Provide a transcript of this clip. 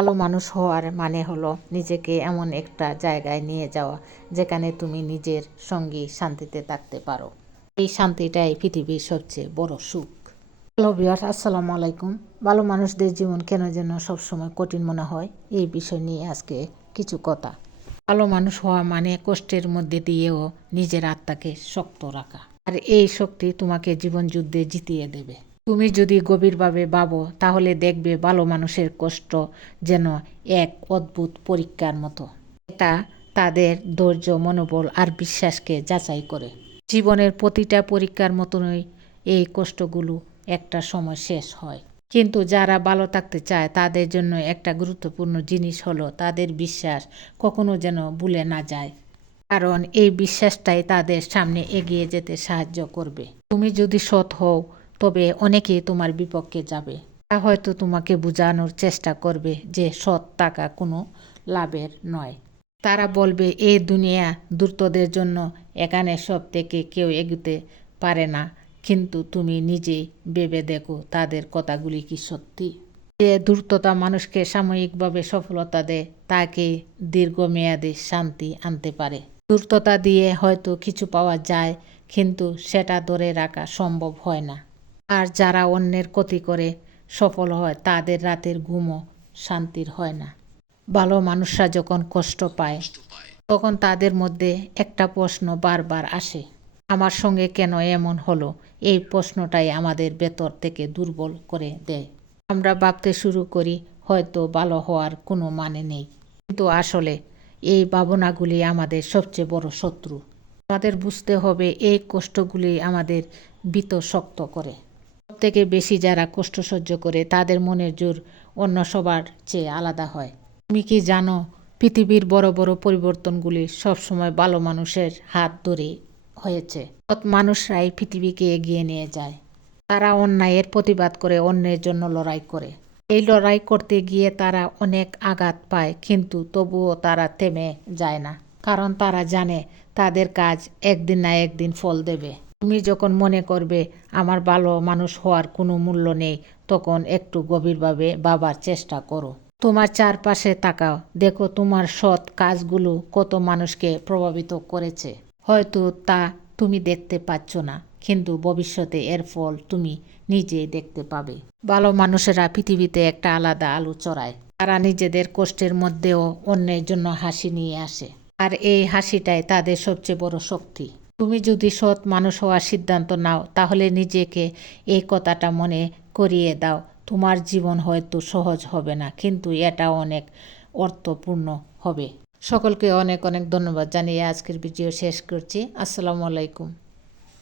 ভালো মানুষ হওয়ার মানে হলো নিজেকে এমন একটা জায়গায় নিয়ে যাওয়া যেখানে তুমি নিজের সঙ্গী শান্তিতে থাকতে পারো। এই শান্তিটাই পৃথিবীর সবচেয়ে বড় সুখ। হ্যালো ভিউয়ার্স, আসসালামু আলাইকুম। ভালো মানুষদের জীবন কেন যেন সবসময় কঠিন মনে হয়, এই বিষয় নিয়ে আজকে কিছু কথা। ভালো মানুষ হওয়া মানে কষ্টের মধ্যে দিয়েও নিজের আত্মাকে শক্ত রাখা, আর এই শক্তি তোমাকে জীবন যুদ্ধে জিতিয়ে দেবে। তুমি যদি গভীরভাবে ভাবো তাহলে দেখবে ভালো মানুষের কষ্ট যেন এক অদ্ভুত পরীক্ষার মতো। এটা তাদের ধৈর্য, মনোবল আর বিশ্বাসকে যাচাই করে। জীবনের প্রতিটা পরীক্ষার মতনই এই কষ্টগুলো একটা সময় শেষ হয়। কিন্তু যারা ভালো থাকতে চায় তাদের জন্য একটা গুরুত্বপূর্ণ জিনিস হলো তাদের বিশ্বাস কখনো যেন ভুলে না যায়, কারণ এই বিশ্বাসটাই তাদের সামনে এগিয়ে যেতে সাহায্য করবে। তুমি যদি সৎ হও তবে অনেকেই তোমার বিপক্ষে যাবে। তা হয়তো তোমাকে বোঝানোর চেষ্টা করবে যে সৎ টাকা কোনো লাভের নয়। তারা বলবে এই দুনিয়া দ্রুতদের জন্য, এখানে সব থেকে কেউ এগোতে পারে না। কিন্তু তুমি নিজেই ভেবে দেখো তাদের কথাগুলি কি সত্যি? যে দ্রুততা মানুষকে সাময়িকভাবে সফলতা দেয় তাকে দীর্ঘমেয়াদী শান্তি আনতে পারে। দ্রুততা দিয়ে হয়তো কিছু পাওয়া যায়, কিন্তু সেটা ধরে রাখা সম্ভব হয় না। আর যারা অন্যের ক্ষতি করে সফল হয় তাদের রাতের ঘুমও শান্তির হয় না। ভালো মানুষরা যখন কষ্ট পায় তখন তাদের মধ্যে একটা প্রশ্ন বারবার আসে, আমার সঙ্গে কেন এমন হলো? এই প্রশ্নটাই আমাদের ভেতর থেকে দুর্বল করে দেয়। আমরা ভাবতে শুরু করি হয়তো ভালো হওয়ার কোনো মানে নেই, কিন্তু আসলে এই ভাবনাগুলি আমাদের সবচেয়ে বড় শত্রু। আমাদের বুঝতে হবে এই কষ্টগুলি আমাদের ভীত শক্ত করে। সবথেকে বেশি যারা কষ্ট সহ্য করে তাদের মনের জোর অন্য সবার চেয়ে আলাদা হয়। তুমি কি জানো পৃথিবীর বড় বড় পরিবর্তনগুলি সবসময় ভালো মানুষের হাত ধরে হয়েছে। সৎ মানুষরাই পৃথিবীকে এগিয়ে নিয়ে যায়। তারা অন্যায়ের প্রতিবাদ করে, অন্যের জন্য লড়াই করে। এই লড়াই করতে গিয়ে তারা অনেক আঘাত পায়, কিন্তু তবুও তারা থেমে যায় না, কারণ তারা জানে তাদের কাজ একদিন না একদিন ফল দেবে। তুমি যখন মনে করবে আমার ভালো মানুষ হওয়ার কোনো মূল্য নেই, তখন একটু গভীরভাবে ভাবার চেষ্টা করো। তোমার চারপাশে তাকাও, দেখো তোমার সৎ কাজগুলো কত মানুষকে প্রভাবিত করেছে। হয়তো তা তুমি দেখতে পাচ্ছ না, কিন্তু ভবিষ্যতে এর ফল তুমি নিজেই দেখতে পাবে। ভালো মানুষেরা পৃথিবীতে একটা আলাদা আলো ছড়ায়। তারা নিজেদের কষ্টের মধ্যেও অন্যের জন্য হাসি নিয়ে আসে, আর এই হাসিটাই তাদের সবচেয়ে বড় শক্তি। তুমি যদি সৎ মানুষ হওয়ার সিদ্ধান্ত নাও তাহলে নিজেকে এই কথাটা মনে করিয়ে দাও, তোমার জীবন হয়তো সহজ হবে না, কিন্তু এটা অনেক অর্থপূর্ণ হবে। সকলকে অনেক অনেক ধন্যবাদ জানিয়ে আজকের ভিডিও শেষ করছি। আসসালামু আলাইকুম।